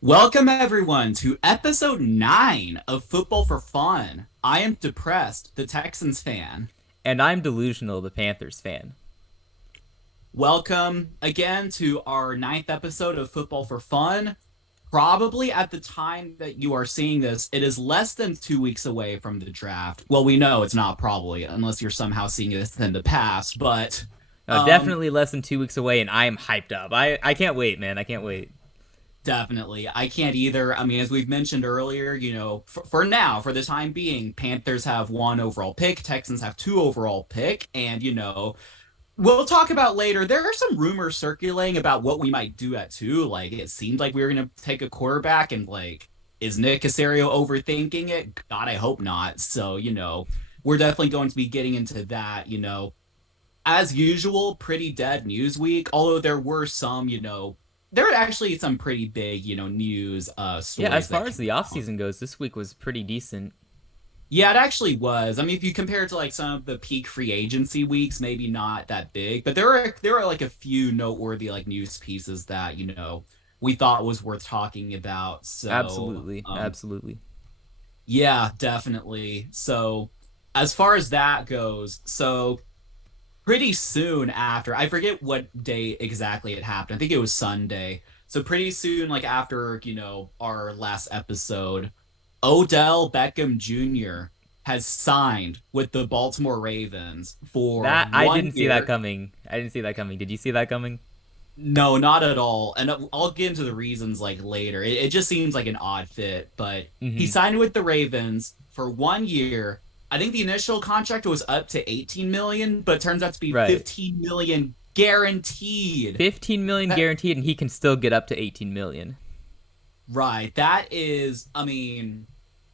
Welcome everyone to episode 9 of Football for Fun. I am Depressed, the Texans fan. And I'm delusional, the Panthers fan. Welcome again to our ninth episode of Football for Fun. Probably at the time that you are seeing this, it is less than 2 weeks away from the draft. Well, we know it's not probably, unless you're somehow seeing this in the past, but um, Definitely less than 2 weeks away, and I am hyped up. I can't wait, man. I can't wait. definitely. I can't either. I mean, as we've mentioned earlier, for now, for the time being, Panthers have one overall pick, Texans have two overall pick, and we'll talk about later. There are some rumors circulating about what we might do at two. Like it seemed like we were gonna take a quarterback, and like, is Nick Casario overthinking it? God, I hope not. So, we're definitely going to be getting into that. As usual, pretty dead news week. Although there were some, there are actually some pretty big, news Yeah, as stories that far as came the out. offseason goes, this week was pretty decent. Yeah, it actually was. I mean, if you compare it to like some of the peak free agency weeks, maybe not that big, but there are like a few noteworthy like news pieces that, we thought was worth talking about. So, Absolutely, absolutely. yeah, definitely. So, as far as that goes, pretty soon after, I forget what day exactly it happened. I think it was Sunday. So pretty soon, like after, our last episode, Odell Beckham Jr. has signed with the Baltimore Ravens for That I one didn't see that year. coming. I didn't see that coming. Did you see that coming? No, not at all. And I'll get into the reasons like later. It just seems like an odd fit, but he Mm-hmm. signed with the Ravens for one year. I think the initial contract was up to 18 million, but it turns out to be Right. 15 million guaranteed. 15 million That, guaranteed, and he can still get up to 18 million. right. That is, I mean,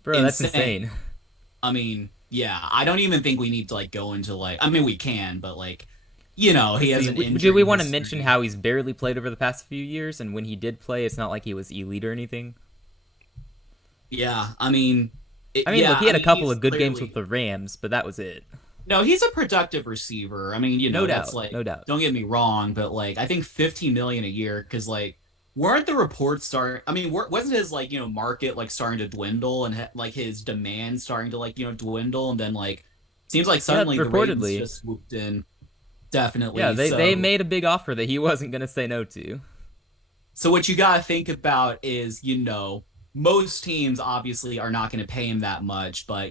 Bro, that's insane. insane. I mean, yeah, I don't even think we need to like go into like, I mean, we can, but like, he Let's has see. an Do we injury want to mention history. how he's barely played over the past few years, and when he did play, it's not like he was elite or anything? Yeah, I mean, I mean, look, yeah, he I had a mean, couple he's of good games with clearly the Rams, but that was it. no, he's a productive receiver. I mean, No that's doubt, like, no doubt. don't get me wrong, but like, I think 15 million a year because like, weren't the reports start? I mean, wasn't his like market like starting to dwindle and like his demand starting to like dwindle, and then like, seems like Yeah, suddenly the Ravens reportedly. just swooped in. Yeah, Definitely. they So made a big offer that he wasn't gonna say no to. so what you got to think about is, most teams obviously are not going to pay him that much, but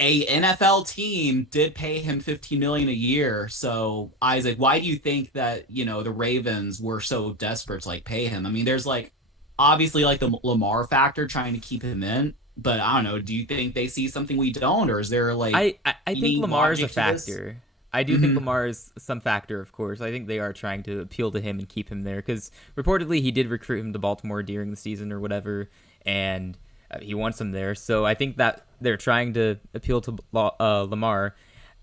a NFL team did pay him 15 million a year. So Isaac, why do you think that, the Ravens were so desperate to like pay him? I mean, there's like obviously like the Lamar factor trying to keep him in, but I don't know, do you think they see something we don't, or is there like I think any Lamar is a logic to this? factor. I do think Mm-hmm. Lamar is some factor, of course. I think they are trying to appeal to him and keep him there because reportedly he did recruit him to Baltimore during the season or whatever, and he wants him there. So I think that they're trying to appeal to Lamar.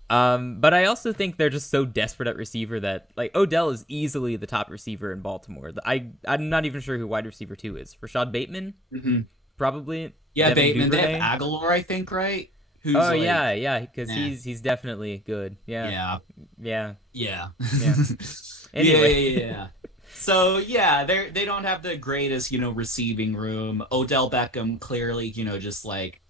But I also think they're just so desperate at receiver that like Odell is easily the top receiver in Baltimore. I'm not even sure who wide receiver two is. Rashad Bateman, Mm-hmm. probably. Yeah, Devin Bateman. They have Duvernay. Aguilar, I think, right? Who's Oh like, yeah, yeah, because eh, he's definitely good. Yeah, yeah, yeah, yeah, yeah. yeah, Anyway, yeah. So yeah, they don't have the greatest, receiving room. Odell Beckham clearly, just like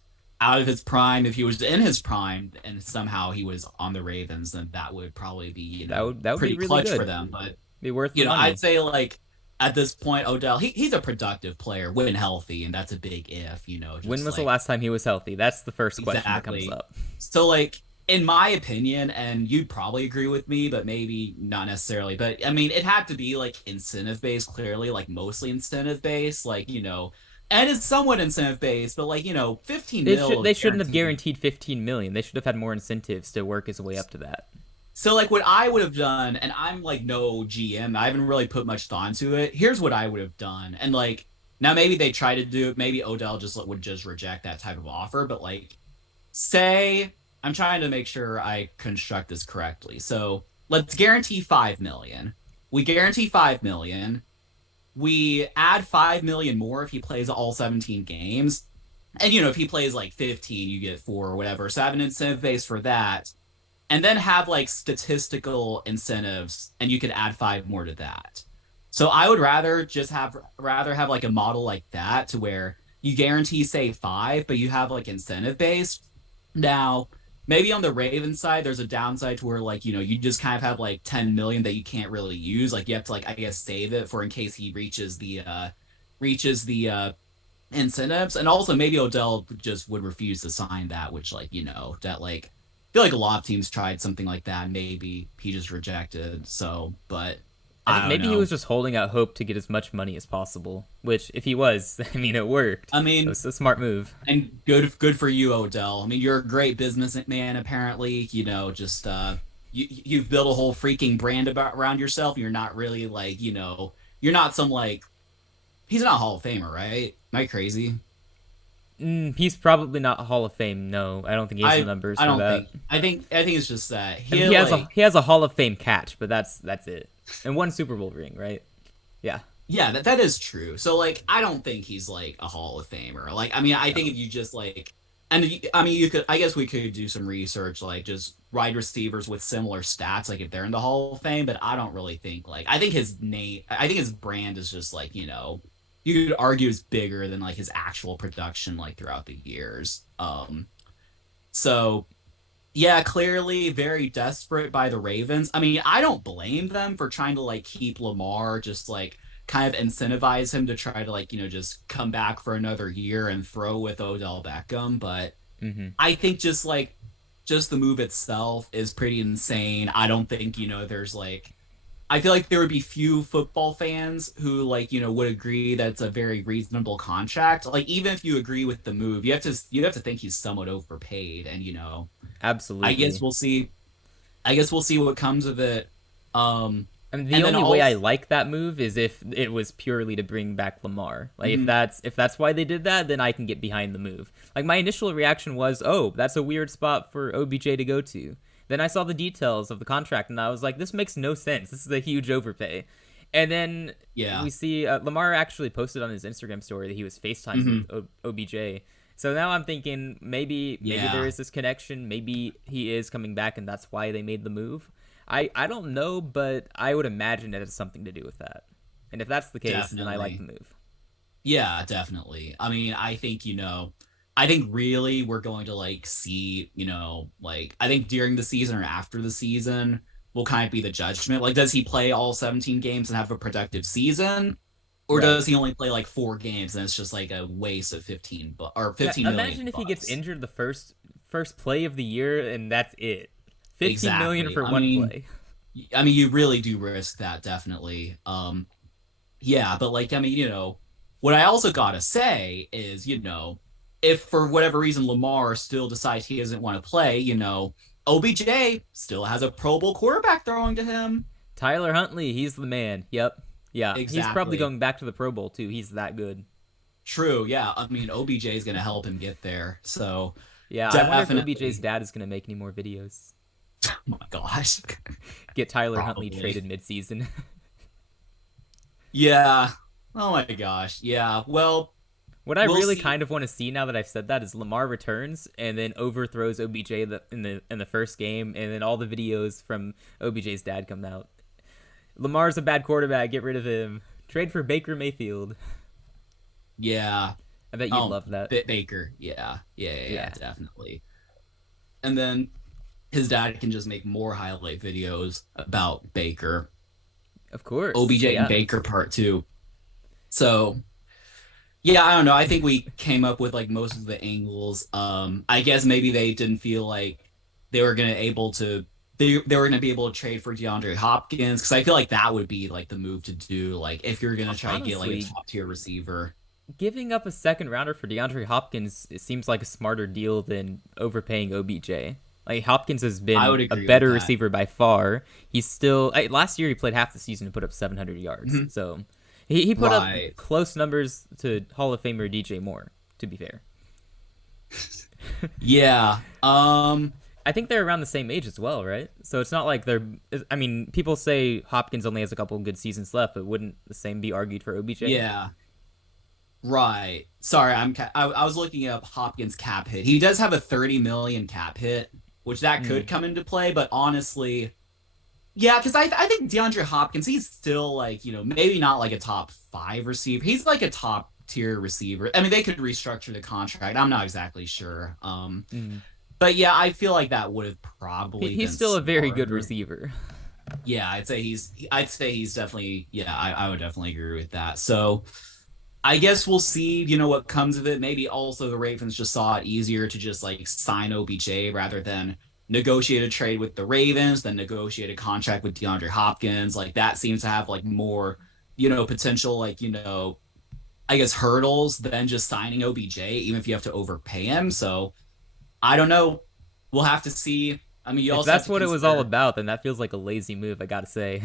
out of his prime. If he was in his prime and somehow he was on the Ravens, then that would probably be, that would be pretty really clutch for good. them. But Be worth the I'd money. say like at this point, Odell, he's a productive player when healthy, and that's a big if, When just was the like last time he was healthy? That's the first question that comes exactly. up. So, like, in my opinion, and you'd probably agree with me, but maybe not necessarily. But I mean, it had to be like incentive based, clearly, like mostly incentive based, like, and it's somewhat incentive based, but like, 15 mil They shouldn't have guaranteed. guaranteed 15 million. They should have had more incentives to work his way up to that. So, like, what I would have done, and I'm like no GM, I haven't really put much thought into it. Here's what I would have done. And like, now maybe they try to do it. Maybe Odell just like, would just reject that type of offer, but like, say I'm trying to make sure I construct this correctly. So let's guarantee 5 million. We guarantee 5 million. We add 5 million more if he plays all 17 games. And if he plays like 15, you get four or whatever. So have an incentive base for that. And then have like statistical incentives, and you could add five more to that. So I would rather have like a model like that to where you guarantee say five, but you have like incentive based. Now, maybe on the Ravens side, there's a downside to where like, you just kind of have like 10 million that you can't really use. Like you have to like I guess save it for in case he reaches the incentives. And also maybe Odell just would refuse to sign that, which like, that like I feel like a lot of teams tried something like that. Maybe he just rejected. So, but I think I don't maybe he know. was just holding out hope to get as much money as possible. Which, if he was, I mean, it worked. I It mean, was a smart move. and good for you, Odell. I mean, you're a great businessman, apparently. Just you've built a whole freaking brand about around yourself. You're not really like, you're not some like he's not a Hall of Famer, right? Am I crazy? He's probably not Hall of Fame. No, I don't think he has the numbers I for don't that. think I think it's just that I mean, he like he has a Hall of Fame catch, but that's it. And one Super Bowl ring, right? Yeah, yeah, that is true. So like I don't think he's like a Hall of Famer. Like I mean, I think no, if you just like I mean you could I guess we could do some research like just wide receivers with similar stats like if they're in the Hall of Fame, but I don't really think like I think his brand is just like, you could argue is bigger than like his actual production like throughout the years. So yeah, clearly very desperate by the Ravens. I mean, I don't blame them for trying to like keep Lamar, just like kind of incentivize him to try to like, just come back for another year and throw with Odell Beckham. But hmm I think just the move itself is pretty insane. I don't think, there's like I feel like there would be few football fans who like, would agree that it's a very reasonable contract. Like even if you agree with the move, you have to think he's somewhat overpaid and I guess absolutely. we'll see. I guess we'll see what comes of it. I mean, the And then only way I also, like that move is if it was purely to bring back Lamar. Like mhm, if that's why they did that, then I can get behind the move. Like my initial reaction was, "Oh, that's a weird spot for OBJ to go to." Then I saw the details of the contract and I was like, "This makes no sense. This is a huge overpay." And then yeah, we see Lamar actually posted on his Instagram story that he was FaceTiming hmm with OBJ. So now I'm thinking maybe there yeah, is this connection. Maybe he is coming back and that's why they made the move. I don't know, but I would imagine it has something to do with that. And if that's the case, then I like the definitely. move. Yeah, definitely. I mean, I think really we're going to like see, like I think during the season or after the season will kind of be the judgment. Like, does he play all 17 games and have a productive season? Or Right. does he only play like 4 games and it's just like a waste of or Yeah, 15 million imagine if he gets bucks? injured the first play of the year and that's it. 15 million Exactly. for one play. I mean, you really do risk that, definitely. Yeah, but like, I mean, what I also gotta say is, if for whatever reason Lamar still decides he doesn't want to play, OBJ still has a Pro Bowl quarterback throwing to him. Tyler Huntley, he's the man. Yep. Yeah, he's probably Exactly. going back to the Pro Bowl too. He's that good. True. Yeah. I mean, OBJ is gonna help him get there. So Yeah, I wonder if OBJ's definitely. dad is going to make any more videos. Oh my gosh. Get Tyler Huntley Probably. traded midseason. Yeah. Oh my gosh. Yeah. Well, What I we'll really see. kind of want to see now that I've said that is Lamar returns and then overthrows OBJ in the first game, and then all the videos from OBJ's dad come out. Lamar's a bad quarterback. Get rid of him. Trade for Baker Mayfield. Yeah. I bet you'd Oh, love that. Baker. Yeah. Yeah. Yeah. Yeah. Yeah, Definitely. And then his dad can just make more highlight videos about Baker, of course. OBJ and Yeah. Baker part two. So yeah, I don't know. I think we came up with like most of the angles. I guess maybe they didn't feel like they were gonna able to they were gonna be able to trade for DeAndre Hopkins because I feel like that would be like the move to do. Like if you're gonna try to get like a Honestly, top tier receiver. giving up a second rounder for DeAndre Hopkins it seems like a smarter deal than overpaying OBJ. Like Hopkins has I been would a agree with better that. receiver by far. He's still last year he played half the season and put up 700 yards. Mhm. So he put up Right. close numbers to Hall of Famer DJ Moore. To be fair, Yeah. I think they're around the same age as well, right? So it's not like they're. I mean, people say Hopkins only has a couple of good seasons left, but wouldn't the same be argued for OBJ? Yeah. Right. Sorry, I was looking up Hopkins cap hit. He does have a 30 million cap hit, which that could Mm, come into play, but honestly, Yeah, because I think DeAndre Hopkins, he's still like, maybe not like a top five receiver. He's like a top tier receiver. I mean, they could restructure the contract. I'm not exactly sure. Mm. But yeah, I feel like that would have probably He's been still a very good smarter. receiver. Yeah, I'd say he's definitely, yeah, I would definitely agree with that. So I guess we'll see, what comes of it. Maybe also the Ravens just saw it easier to just like sign OBJ rather than negotiate a trade with the Ravens, then negotiate a contract with DeAndre Hopkins. Like that seems to have like more, potential, like, I guess hurdles than just signing OBJ, even if you have to overpay him. So I don't know. We'll have to see. I mean, you If also have that's to what it was all consider. about, then that feels like a lazy move, I gotta say.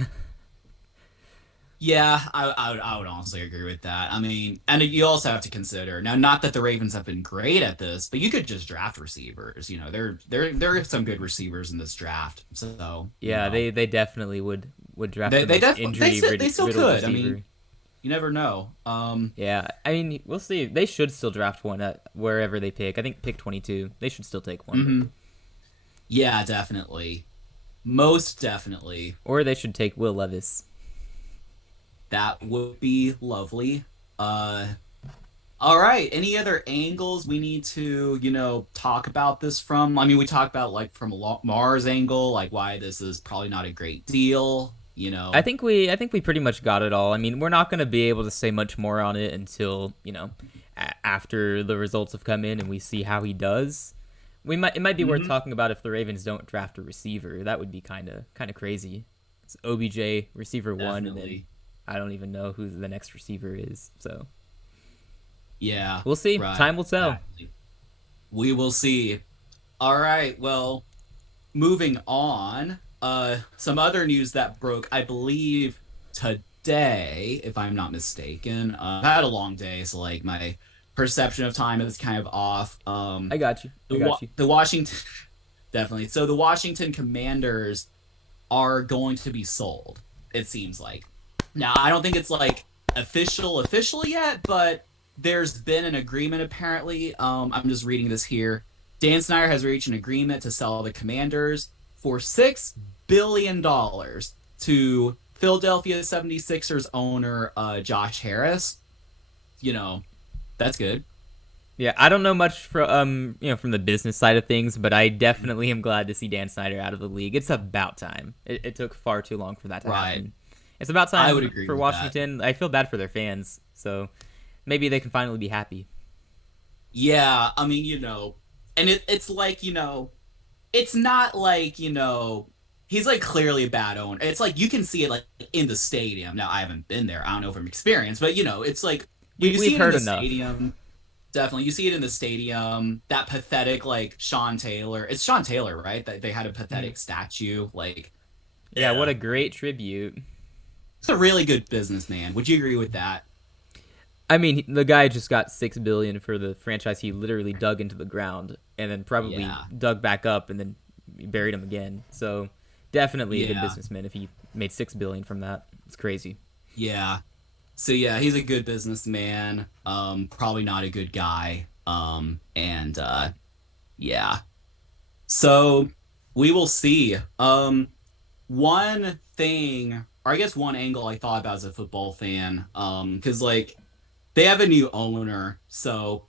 Yeah, I would honestly agree with that. I mean, and you also have to consider now, not that the Ravens have been great at this, but you could just draft receivers. There are some good receivers in this draft. So Yeah, they definitely would draft they the they most definitely injury they still riddled could. I mean, receiver. you never know. Yeah, I mean, we'll see. They should still draft one at wherever they pick. I think pick 22. They should still take one. Mhm. Yeah, definitely, most definitely. Or they should take Will Levis. That would be lovely. Uh, All right. Any other angles we need to, talk about this from? I mean, we talked about like from a Mars angle, like why this is probably not a great deal, I think we pretty much got it all. I mean, we're not going to be able to say much more on it until, after the results have come in and we see how he does. It might be worth Hmm. talking about if the Ravens don't draft a receiver. That would be kind of crazy. It's OBJ receiver 1 and then Definitely. I don't even know who the next receiver is. So, Yeah. we'll see. Right. Time will tell. Exactly. We will see. All right. Well, moving on. Some other news that broke, I believe, today, if I'm not mistaken. I had a long day, so like my perception of time is kind of off. I got you. I got you. The Washington definitely. So the Washington Commanders are going to be sold, it seems like. Now, I don't think it's like official yet, but there's been an agreement apparently. I'm just reading this here. Dan Snyder has reached an agreement to sell the Commanders for $6 billion to Philadelphia 76ers owner Josh Harris. You know, that's good. Yeah, I don't know much from the business side of things, but I definitely am glad to see Dan Snyder out of the league. It's about time. It took far too long for that to Right. happen. It's about I would time agree for with that. Washington. I feel bad for their fans, so maybe they can finally be happy. Yeah, I mean, and it's like, it's not like, he's like clearly a bad owner. It's like you can see it like in the stadium. Now I haven't been there. I don't know from experience, but it's like when you see We've it in heard the enough. stadium, definitely you see it in the stadium, that pathetic like Sean Taylor. It's Sean Taylor, right? That they had a Mhm. pathetic statue. Like, Yeah, what yeah. a great tribute. It's a really good businessman. Would you agree with that? I mean, the guy just got 6 billion for the franchise he literally dug into the ground and then probably Yeah. dug back up and then buried him again. So definitely a good Yeah. businessman if he made 6 billion from that. It's crazy. Yeah. So yeah, he's a good businessman. Probably not a good guy. And yeah. So we will see. One thing, or I guess one angle I thought about as a football fan, because like they have a new owner. So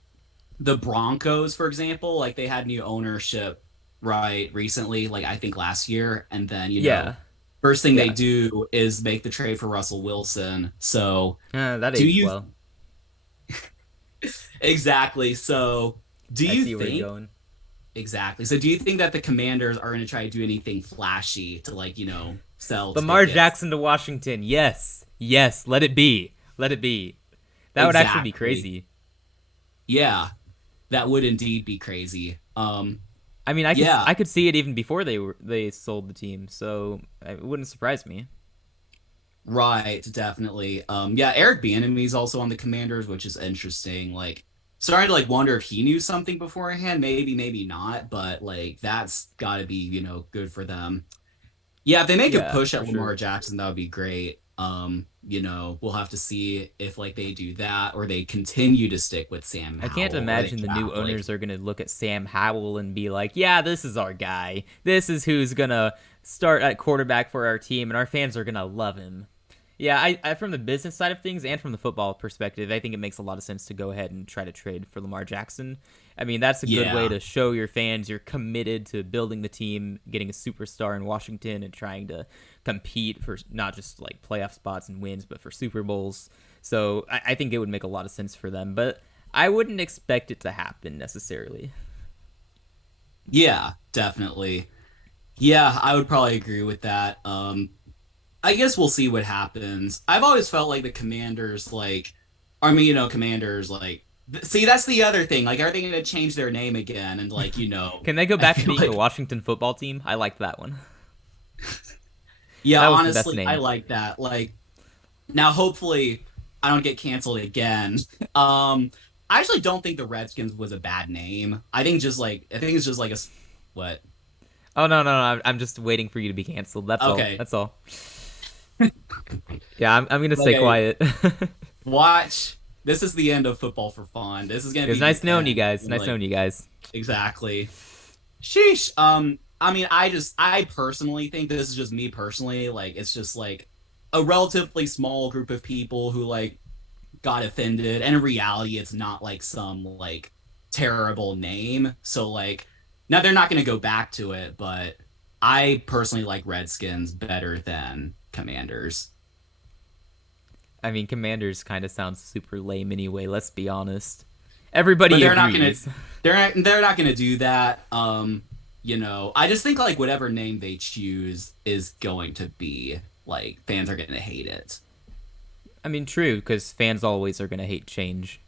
the Broncos, for example, like they had new ownership right recently, like I think last year, and then Yeah, first thing they yeah. do is make the trade for Russell Wilson. So That do aged you well. exactly? So do I you see where you're think going. exactly? So do you think that the Commanders are going to try to do anything flashy to like sell Lamar tickets? Jackson to Washington. Yes, yes. Let it be. Let it be. That would actually be Exactly. crazy. Yeah, that would indeed be crazy. I mean, Yeah, I could see it even before they sold the team, so it wouldn't surprise me. right, definitely. Yeah, Eric Bieniemy's also on the Commanders, which is interesting. Like, starting to like wonder if he knew something beforehand. Maybe, maybe not. But like, that's got to be good for them. Yeah, if they make a Yeah, push for at sure. Lamar Jackson, that would be great. We'll have to see if like they do that or they continue to stick with Sam I can't Howell or they imagine the new draft like owners are gonna look at Sam Howell and be like, "Yeah, this is our guy. This is who's gonna start at quarterback for our team, and our fans are gonna love him. Yeah, I from the business side of things and from the football perspective, I think it makes a lot of sense to go ahead and try to trade for Lamar Jackson. I mean, that's a good way Yeah. to show your fans you're committed to building the team, getting a superstar in Washington, and trying to compete for not just like playoff spots and wins, but for Super Bowls. So I think it would make a lot of sense for them, but I wouldn't expect it to happen necessarily. Yeah, definitely. Yeah, I would probably agree with that. I guess we'll see what happens. I've always felt like the Commanders, like, I mean, Commanders, like, see, that's the other thing. Like, are they going to change their name again? And, like, Can they go I back to feel being the like, Washington football team? I liked that one. yeah, That was the best honestly, I name. like that. Like, now, hopefully, I don't get canceled again. Um, I actually don't think the Redskins was a bad name. I think it's just like what? Oh no, I'm just waiting for you to be canceled. That's all. Okay, That's all. Yeah, I'm gonna stay okay, quiet. watch. This is the end of football for fun. This is It gonna was be nice the knowing you end. guys. And, Nice like, knowing you guys. exactly. Sheesh. I mean, I personally think this is just me personally. Like, it's just like a relatively small group of people who like got offended, and in reality, it's not like some like terrible name. So like, now they're not gonna go back to it, but I personally like Redskins better than Commanders. I mean, Commanders kind of sounds super lame anyway. Let's be honest. But Everybody agrees. they're not gonna do that. I just think like whatever name they choose is going to be like fans are gonna hate it. I mean, true, because fans always are gonna hate change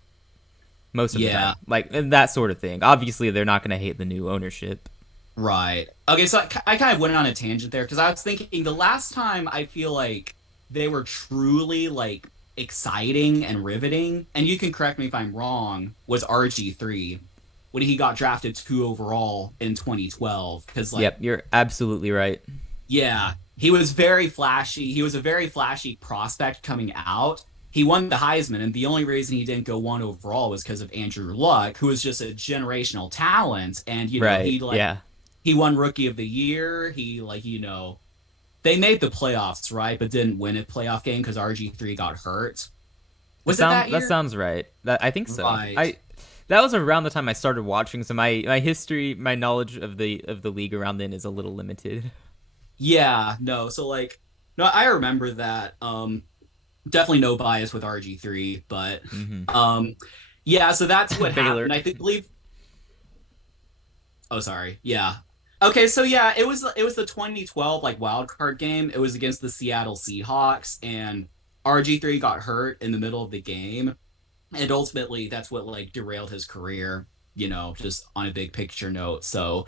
most of the Yeah, time. Like and that sort of thing. Obviously, they're not gonna hate the new ownership. right. Okay, so I kind of went on a tangent there because I was thinking the last time I feel like they were truly like exciting and riveting, and you can correct me if I'm wrong, was RG3 when he got drafted 2 overall in 2012. Because like, Yep, you're absolutely right. yeah, he was very flashy. He was a very flashy prospect coming out. He won the Heisman, and the only reason he didn't go 1 overall was because of Andrew Luck, who was just a generational talent. And Right. Yeah. he won Rookie of the Year. They made the playoffs, right, but didn't win a playoff game because RG3 got hurt. Was it that That year? sounds right. That I think so. Right. I that was around the time I started watching, so my history, my knowledge of the league around then is a little limited. Yeah, no. So like, no, I remember that. Definitely no bias with RG3, but Hmm. um, yeah. So that's what Big happened. alert. I think believe. Oh, sorry. Yeah. Okay, so yeah, it was the 2012 like wild card game. It was against the Seattle Seahawks, and RG3 got hurt in the middle of the game, and ultimately that's what like derailed his career. Just on a big picture note. So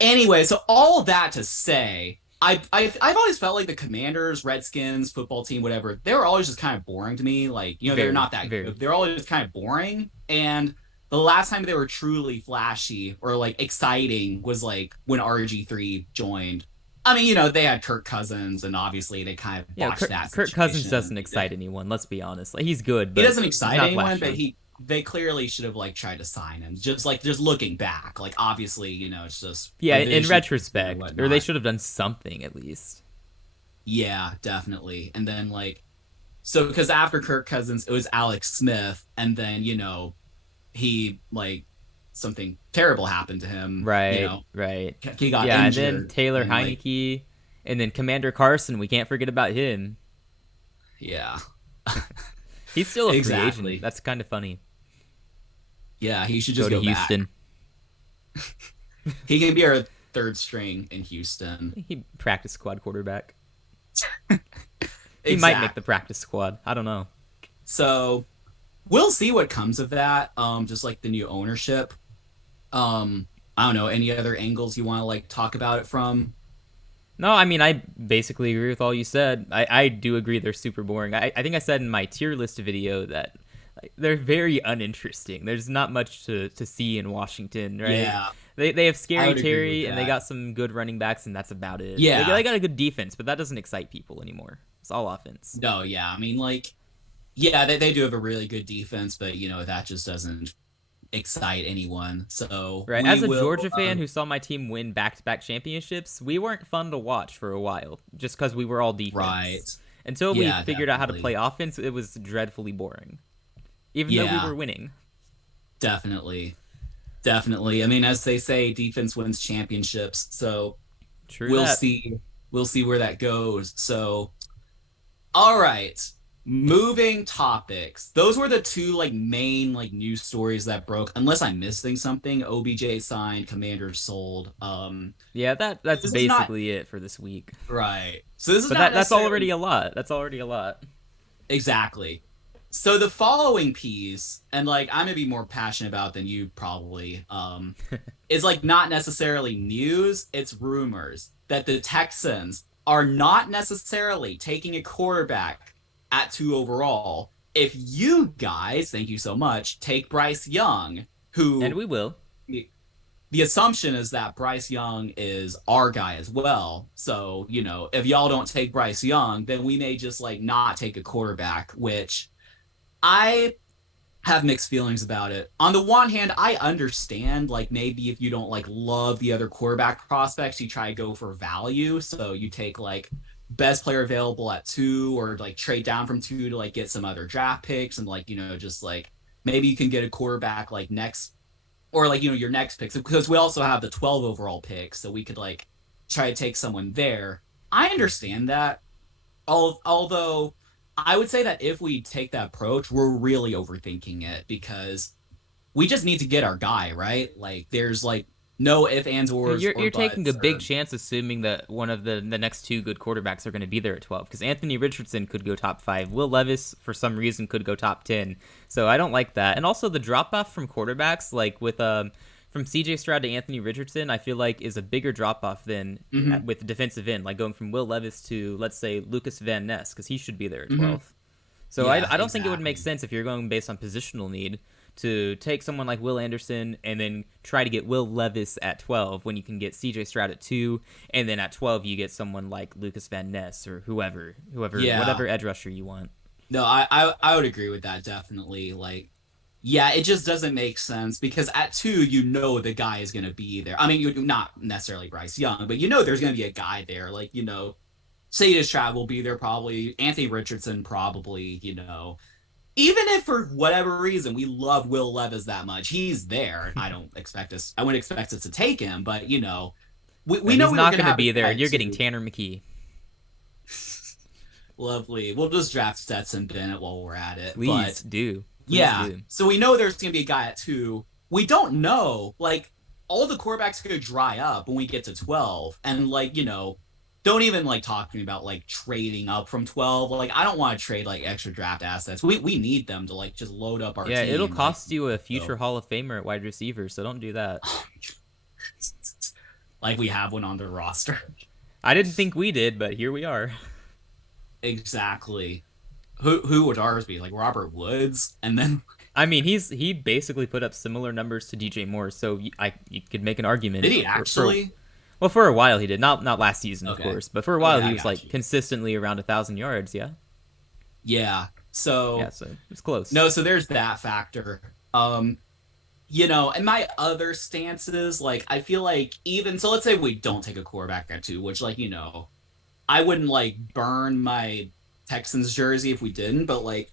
anyway, so all of that to say, I've always felt like the Commanders, Redskins, football team, whatever, they were always just kind of boring to me. Like, they're Very, not that very. good. They're always just kind of boring. And the last time they were truly flashy or like exciting was like when RG3 joined. I mean, they had Kirk Cousins, and obviously they kind of Yeah, botched that Kirk Cousins situation. doesn't excite anyone. Let's be honest. Like he's good, He but doesn't he's excite not anyone, but flashy. they clearly should have like tried to sign him. Just looking back, like obviously, it's just Yeah, in revision or retrospect, or they whatnot. should have done something at least. Yeah, definitely. And then like, so because after Kirk Cousins, it was Alex Smith, and then he like something terrible happened to him. Right, right. He got Yeah, and then injured, Taylor and like, Heineke, and then Commander Carson. We can't forget about him. yeah, He's still a free agent. exactly. That's kind of funny. Yeah, he should Go just to go back. Houston. He can be our third string in Houston. He practice squad quarterback. He might make the Exactly. practice squad. I don't know. So we'll see what comes of that. Just like the new ownership. I don't know, any other angles you want to like talk about it from? No, I mean, I basically agree with all you said. I do agree they're super boring. I think I said in my tier list video that like, they're very uninteresting. There's not much to see in Washington, right? Yeah, They have I Scary would agree with Terry and they that. got some good running backs, and that's about it. Yeah. They got a good defense, but that doesn't excite people anymore. It's all offense. No, yeah. I mean, like, yeah, they do have a really good defense, but that just doesn't excite anyone. So Right. we As a will. Georgia fan who saw my team win back-to-back championships, we weren't fun to watch for a while just because we were all Right. defense. Until we Yeah, figured out how to play definitely. offense, it was dreadfully boring, even though we Yeah, were winning. definitely. Definitely. I mean, as they say, defense wins championships. So True we'll that. see. We'll see where that goes. So, all right. Moving topics. Those were the two like main like news stories that broke. Unless I'm missing something, OBJ signed, Commander sold. Yeah, that's This is not basically it for this week. right. So this is But not that's already necessarily a lot. That's already a lot. exactly. So the following piece, and like I'm gonna be more passionate about than you probably, is like not necessarily news, it's rumors that the Texans are not necessarily taking a quarterback at 2 overall. If you guys, thank you so much, take Bryce Young, And who we will. the assumption is that Bryce Young is our guy as well. So, if y'all don't take Bryce Young, then we may just like not take a quarterback, which I have mixed feelings about it. On the one hand, I understand like maybe if you don't like love the other quarterback prospects, you try to go for value. So you take like best player available at 2 or like trade down from 2 to like get some other draft picks and like, just like maybe you can get a quarterback like next or like, your next picks because we also have the 12 overall picks. So we could like try to take someone there. I understand that. Although I would say that if we take that approach, we're really overthinking it because we just need to get our guy, right? Like there's like no if, ands, Yeah, ors, or you're taking a buts big or chance assuming that one of the next two good quarterbacks are going to be there at 12 because Anthony Richardson could go top 5. Will Levis for some reason could go top 10. So I don't like that. And also the drop off from quarterbacks like with from CJ Stroud to Anthony Richardson, I feel like is a bigger drop off than mm-hmm, with defensive end, like going from Will Levis to let's say Lucas Van Ness because he should be there at mm-hmm. 12. So Yeah, I don't think it would make exactly. sense if you're going based on positional need to take someone like Will Anderson and then try to get Will Levis at 12 when you can get CJ Stroud at 2 and then at 12 you get someone like Lucas Van Ness or whoever Yeah. whatever edge rusher you want. No, I would agree with that definitely. Like, yeah, it just doesn't make sense because at 2, the guy is gonna be there. I mean, you not necessarily Bryce Young, but there's gonna be a guy there. Like, Sage Stroud will be there probably. Anthony Richardson probably, even if for whatever reason we love Will Levis that much, he's there. I wouldn't expect us to take him, but we And know he's we were not gonna going to have a be there. guy You're getting too. Tanner McKee. Lovely. We'll just draft Stetson Bennett while we're at it. Please But do. Please yeah, do. so we know there's gonna be a guy at 2. We don't know, like all the quarterbacks could dry up when we get to 12. And like, don't even like talk to me about like trading up from 12. Like I don't want to trade like extra draft assets. We need them to like just load up our Yeah, it'll team. Like cost you a so future Hall of Famer at wide receiver, so don't do that. like we have one on the roster. I didn't think we did, but here we are. Exactly. Who would ours be? Like Robert Woods? And then I mean, he basically put up similar numbers to DJ Moore, so you could make an did argument he for actually? well for a while he did, not last season of Okay. course, but for a while Okay, he I was got like you. consistently around 1,000 yards. Yeah, Yeah. yeah, So so it's close. no, so there's that factor. And my other stances, like I feel like even so let's say we don't take a quarterback at 2, which like, I wouldn't like burn my Texans jersey if we didn't, but like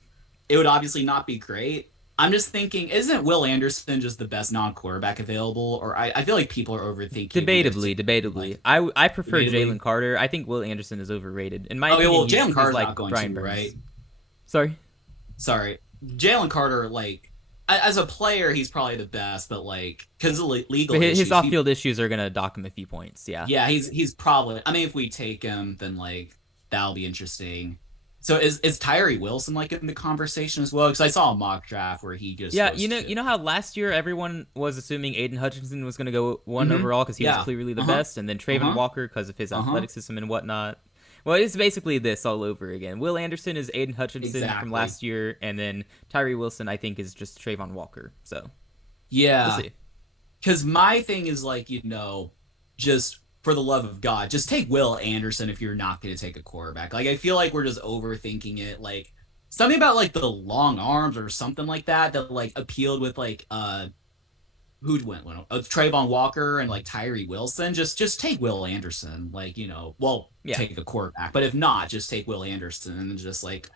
it would obviously not be great. I'm just thinking, isn't Will Anderson just the best non-quarterback available? Or I feel like people are overthinking if we get to like Debatably, I prefer debatably. Jalen Carter. I think Will Anderson is overrated. In my Okay, opinion, well, Jalen he's Carter's not like going Brian to, right? Burns. Sorry. Sorry. Jalen Carter, like as a player, he's probably the best, but like because of But legal his issues, off-field issues are gonna dock him a few points. Yeah. yeah, he's probably. I mean, if we take him, then like that'll be interesting. So is Tyree Wilson like in the conversation as well? Because I saw a mock draft where he just Yeah, was you shit. know how last year everyone was assuming Aiden Hutchinson was going to go one Mm-hmm. overall because he was Yeah. clearly the Uh huh. best, and then Uh Trayvon huh. Walker because of his Uh huh. athleticism and whatnot. Well, it's basically this all over again. Will Anderson is Aiden Hutchinson from Exactly. last year, and then Tyree Wilson I think is just Trayvon Walker. So we'll Yeah. see. Because my thing is like just for the love of God, just take Will Anderson if you're not going to take a quarterback. Like I feel like we're just overthinking it. Like something about like the long arms or something like that that like appealed with like who'd win? Trayvon Walker and like Tyree Wilson. Just take Will Anderson. Like, well, Yeah, take a quarterback, but if not, just take Will Anderson and just like.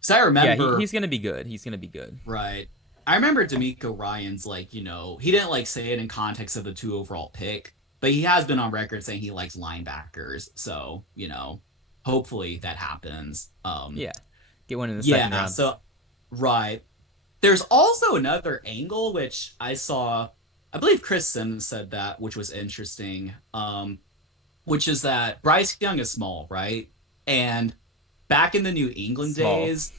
Because I yeah, remember, he's gonna be good. He's gonna be good. right. I remember D'Amico Ryan's like, he didn't like say it in context of the two overall pick, but he has been on record saying he likes linebackers. So, hopefully that happens. Yeah, get one in the second Yeah, round. so right. There's also another angle which I saw, I believe Chris Sims said that, which was interesting. Which is that Bryce Young is small, right? And back in the New England Small. days,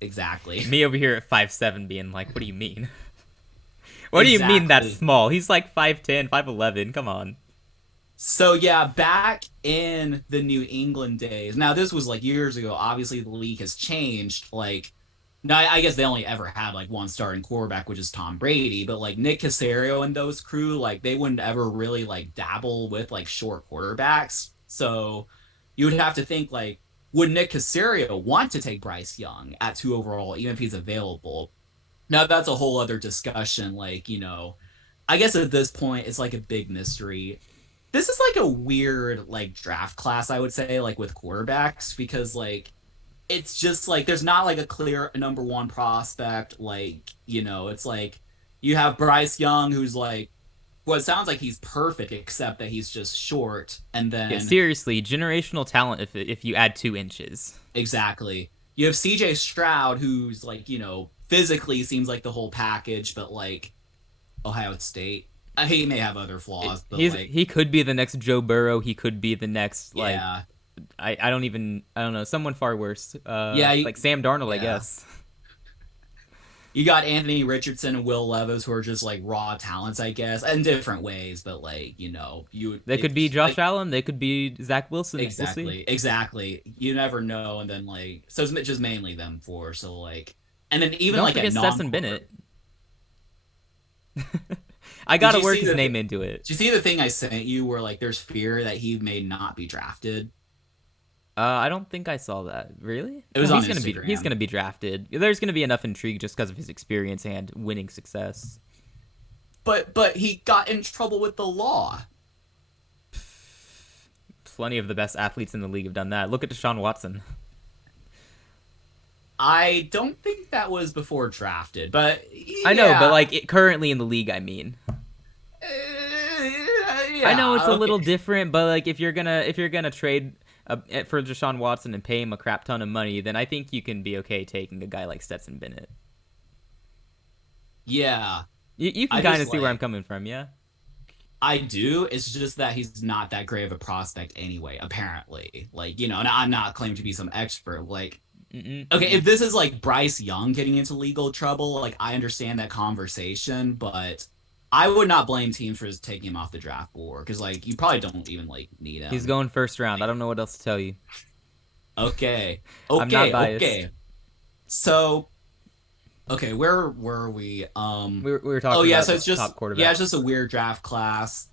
exactly. Me over here at 5'7", being like, "What do you mean? What do you mean that's Exactly. small? He's like 5'10", 5'11". Come on." So yeah, back in the New England days. Now this was like years ago. Obviously, the league has changed. Like, now I guess they only ever had like one starting quarterback, which is Tom Brady. But like Nick Casario and those crew, like they wouldn't ever really like dabble with like short quarterbacks. So you would have to think like, would Nick Casario want to take Bryce Young at 2 overall, even if he's available? Now that's a whole other discussion. Like, I guess at this point it's like a big mystery. This is like a weird like draft class, I would say, like with quarterbacks, because like it's just like there's not like a clear number one prospect. Like, it's like you have Bryce Young, who's like, well, it sounds like he's perfect, except that he's just short. And Yeah, then seriously, generational talent. If you add 2 inches, exactly, you have CJ Stroud, who's like, physically seems like the whole package, but like Ohio State. He may have other flaws, but like, he could be the next Joe Burrow. He could be the next like yeah, I don't know, someone far worse. yeah, Like Sam Darnold, I yeah. guess. You got Anthony Richardson and Will Levis, who are just like raw talents, I guess, in different ways. But like, They could be it's Josh like Allen. They could be Zach Wilson. We'll see. exactly. You never know. And then like, so it's just mainly them four. So like, and then even Don't like at forget non Stetson quarter. Bennett. I Did gotta you work see his the name into it. Did you see the thing I sent you where like there's fear that he may not be drafted? I don't think I saw that. Really? It No, was on he's Instagram. gonna be drafted. There's gonna be enough intrigue just because of his experience and winning success. But he got in trouble with the law. Plenty of the best athletes in the league have done that. Look at Deshaun Watson. I don't think that was before drafted, but I know, but yeah. like currently in the league, I mean. I know it's Yeah, a okay. little different, but like if you're gonna trade for Deshaun Watson and pay him a crap ton of money, then I think you can be okay taking a guy like Stetson Bennett. Yeah. You can I kind just of see where I'm like coming from, yeah. I do. It's just that he's not that great of a prospect anyway, apparently. Like, and I'm not claiming to be some expert. Like, Mm-mm, okay, mm-mm. if this is like Bryce Young getting into legal trouble, like I understand that conversation, but I would not blame teams for just taking him off the draft board because like you probably don't even like need He's him. going first round. I Like, don't know what else to tell you. okay. I'm not Okay, biased. okay. So okay, where were we? We were Oh talking yeah, about so the it's just top yeah, it's just quarterbacks. a weird draft class.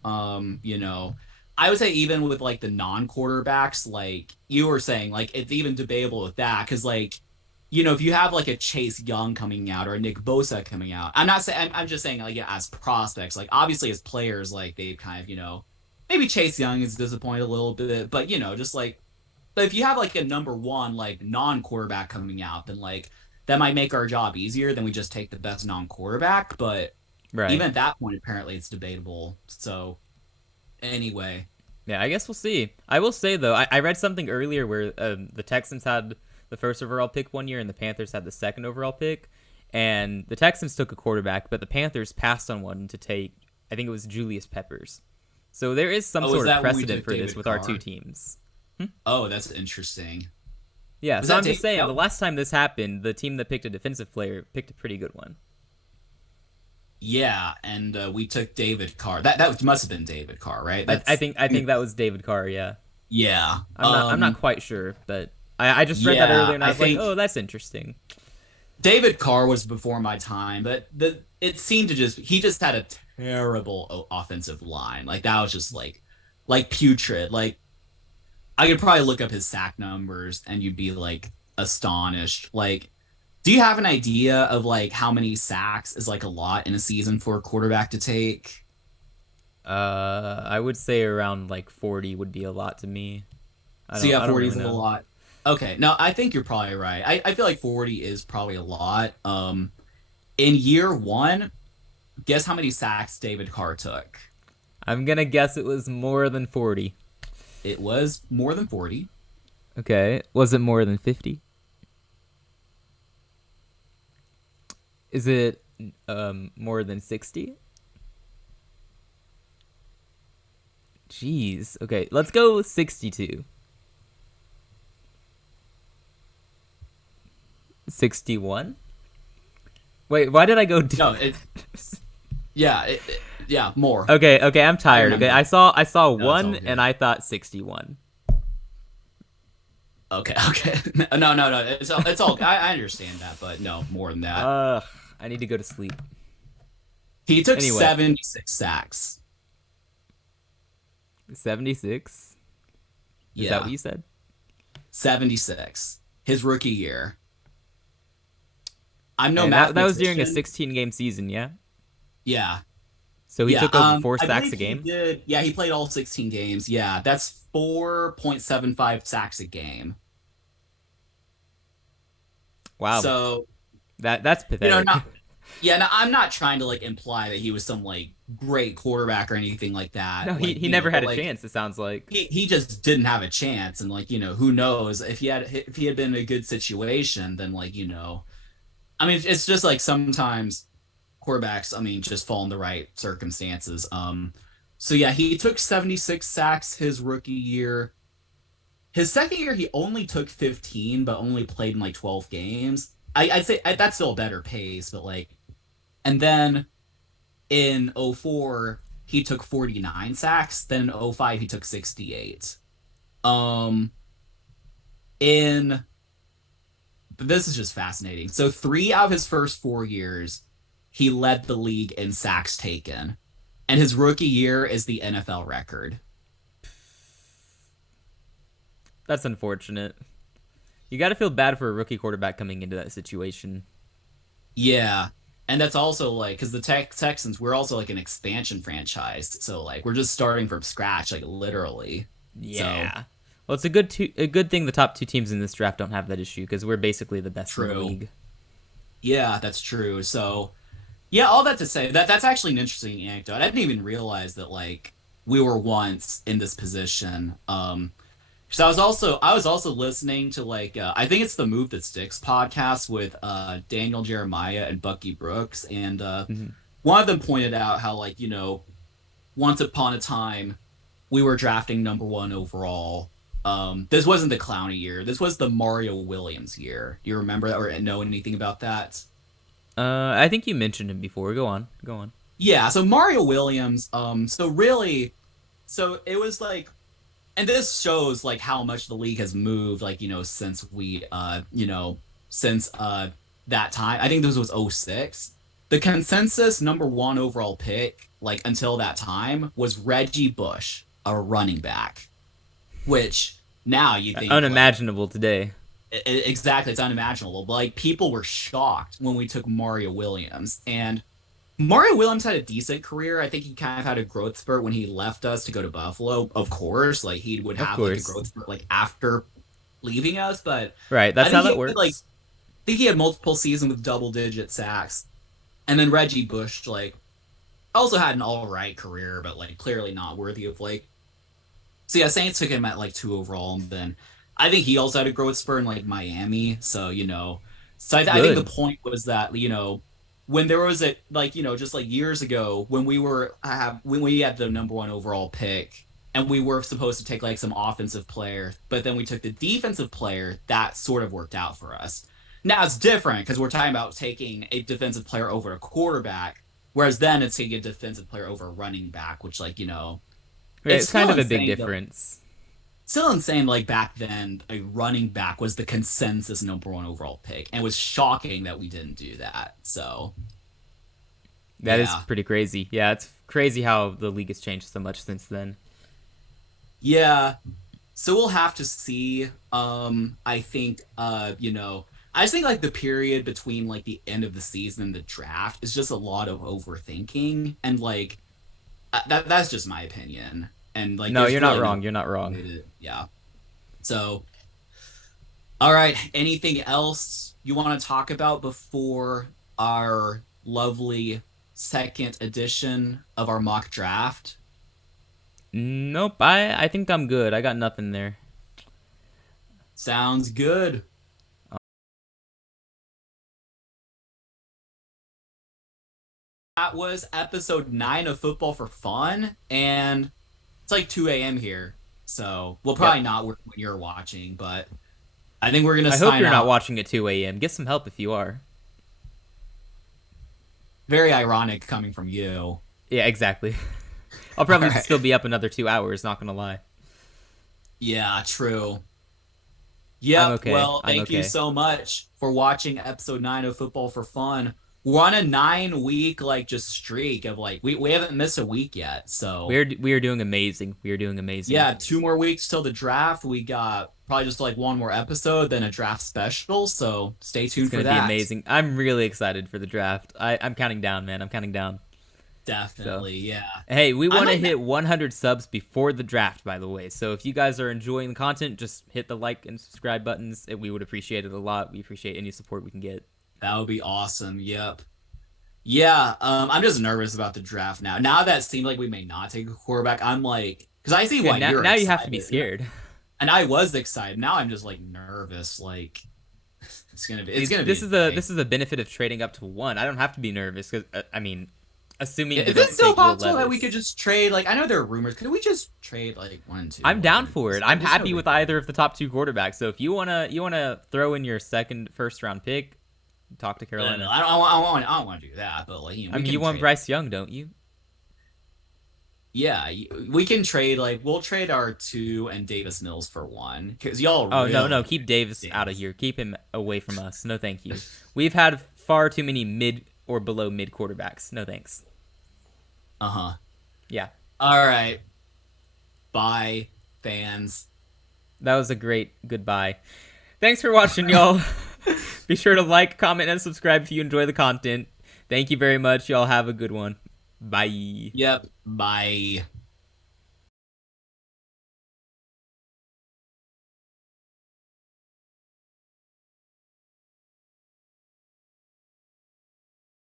I would say even with like the non-quarterbacks, like you were saying, like it's even debatable with that because like if you have like a Chase Young coming out or a Nick Bosa coming out, I'm not saying I'm just saying like yeah, as prospects, like obviously as players, like they've kind of maybe Chase Young is disappointed a little bit, but just like but if you have like a number one like non-quarterback coming out, then like that might make our job easier. Then we just take the best non-quarterback. But Right. even at that point, apparently it's debatable. So anyway, Yeah, I guess we'll see. I will say though, I read something earlier where the Texans had the first overall pick one year and the Panthers had the second overall pick, and the Texans took a quarterback, but the Panthers passed on one to take. I think it was Julius Peppers. So there is some oh, is sort of that when we precedent took for this David with our two Carr? teams. Oh, that's interesting. Yeah, Was so that I'm just David? saying, That, the last time this happened, the team that picked a defensive player picked a pretty good one. yeah, and we took David Carr. That must have been David Carr, right? That's I think that was David Carr. Yeah, yeah. I'm not quite sure, but I just read that Yeah. earlier and I I was like, think oh, that's interesting. David Carr was before my time, but it seemed to just he just had a terrible offensive line. Like that was just like putrid. Like I could probably look up his sack numbers and you'd be like astonished. Like Do you have an idea of like how many sacks is like a lot in a season for a quarterback to take? I would say around like 40 would be a lot to me. So yeah, I don't 40 really is a know. lot. Okay, no, I think you're probably right. I feel like 40 is probably a lot. In year one, guess how many sacks David Carr took? I'm gonna guess it was more than 40. It was more than 40. Okay, was it more than 50? Is it more than 60? Jeez. Okay, let's go 62. 61? Wait, why did I go No, yeah, yeah, more. Okay, okay, I'm Higher tired. Okay, number. I saw No, it's 1 all and good. I thought 61. Okay, okay. No, no, no. It's all. I understand that, but no, more than that. Ugh, I need to go to sleep. He took Anyway, 76 sacks. 76? Is that what Yeah, you said? 76. His rookie year. I'm no And that was during a mathematician. 16 game season, yeah? Yeah, So he yeah. took over 4 I sacks believe a he game? did. Yeah, he played all 16 games. Yeah, that's 4.75 sacks a game. Wow. So, That's not pathetic. yeah, no, I'm not trying to like imply that he was some like great quarterback or anything like that. No, Like, he never but had a like chance, it sounds like. he just didn't have a chance. And like, who knows if he had been in a good situation, then like, I mean, it's just like sometimes quarterbacks, I mean, just fall in the right circumstances. So yeah, he took 76 sacks his rookie year. His second year, he only took 15, but only played in like 12 games. I'd say that's still a better pace, but like, and then in '04 he took 49 sacks. Then in '05 he took 68. Um, in this is just fascinating. So 3 out of his first 4 years, he led the league in sacks taken, and his rookie year is the NFL record. That's unfortunate. You got to feel bad for a rookie quarterback coming into that situation. Yeah. And that's also like because the Texans, we're also like an expansion franchise. So like we're just starting from scratch, like literally. So Yeah. Well, it's a good thing the top 2 teams in this draft don't have that issue because we're basically the best in the true. league. Yeah, that's true. So yeah, all that to say that's actually an interesting anecdote. I didn't even realize that like we were once in this position. So I was also listening to like I think it's the Move That Sticks podcast with Daniel Jeremiah and Bucky Brooks, and Mhm. one of them pointed out how like once upon a time we were drafting number one overall. This wasn't the Clowney year. This was the Mario Williams year. Do you remember that or know anything about that? I think you mentioned him before. Go on. Go on. Yeah, so Mario Williams, so really, so it was like, and this shows like how much the league has moved, like, since that time. I think this was '06. The consensus number one overall pick, like until that time, was Reggie Bush, a running back, which now you think like Unimaginable today. exactly, it's unimaginable. But like people were shocked when we took Mario Williams. And Mario Williams had a decent career. I think he kind of had a growth spurt when he left us to go to Buffalo. Of course, like he would Of have like a course. growth spurt like after leaving us, but Right. I That's how think that I works. think he had multiple seasons with double digit sacks. And then Reggie Bush like also had an all right career, but like clearly not worthy of like. So yeah, Saints took him at like 2 overall, and then I think he also had a growth spurt in like Miami. So I think the Good. point was that when there was a like just like years ago when when we had the number one overall pick and we were supposed to take like some offensive player, but then we took the defensive player that sort of worked out for us. Now it's different because we're talking about taking a defensive player over a quarterback, whereas then it's taking a defensive player over a running back, which Right. it's It's kind still of a big insane though. difference. Still insane, like back then, a running back was the consensus number one overall pick, and it was shocking that we didn't do that. So, That is yeah, pretty crazy. Yeah, it's crazy how the league has changed so much since then. yeah. So we'll have to see. I think, I just think like the period between like the end of the season and the draft is just a lot of overthinking, and like that's just my opinion. And like, No, there's you're not really no wrong. You're not wrong. way to, yeah. So, all right. Anything else you want to talk about before our lovely second edition of our mock draft? Nope. I think I'm good. I got nothing there. Sounds good. That was episode 9 of Football for Fun, and it's like 2 a.m. here. So, well, Yep. probably not when you're watching, but I think we're going to I hope sign you're not out. watching at 2 a.m. Get some help if you are. Very ironic coming from you. Yeah, exactly. I'll All probably right. still be up another 2 hours. Not gonna lie. Yeah, true. I'm Yep. okay. Well, I'm thank you okay. so much for watching episode 9 of Football for Fun. We're on a 9 week like just streak of like we haven't missed a week yet. So We are doing amazing. We are doing amazing. yeah, 2 more weeks till the draft. We got probably just like one more episode, then a draft special. So stay It's tuned for gonna be that. amazing. I'm really excited for the draft. I'm counting down, man. I'm counting down. So Definitely, yeah. hey, we I want to might. hit 100 subs before the draft, by the way. So if you guys are enjoying the content, just hit the like and subscribe buttons. We would appreciate it a lot. We appreciate any support we can get. That would be awesome. Yep. Yeah. I'm just nervous about the draft now. Now that it seems like we may not take a quarterback, I'm like, because I see Yeah, why now you're now you have to be excited, scared. and I was excited. Now I'm just like nervous. Like it's See, gonna be this a is the day. this is the benefit of trading up to one. I don't have to be nervous because I mean, assuming we Is it don't still take Will possible that we could Levis. just trade? Like, I know there are rumors. Could we just trade like 1 and 2 I'm down or for it. just I'm just no happy big with deal? either of the top two quarterbacks. So if you wanna throw in your second first round pick, talk to No, no, no. Carolina. I don't want to do that. But like, I we mean, you can want trade. Bryce Young, don't you? Yeah, we can trade. Like, we'll trade our two and Davis Mills for one because y'all Oh no, really no, like keep Davis out of Davis. here. Keep him away from us. No, thank you. We've had far too many mid or below mid quarterbacks. No thanks. Uh-huh. Yeah, All right. Bye, fans. that was a great goodbye. Thanks for watching, y'all. Be sure to like, comment, and subscribe if you enjoy the content. Thank you very much. Y'all have a good one. Bye. Yep. Bye.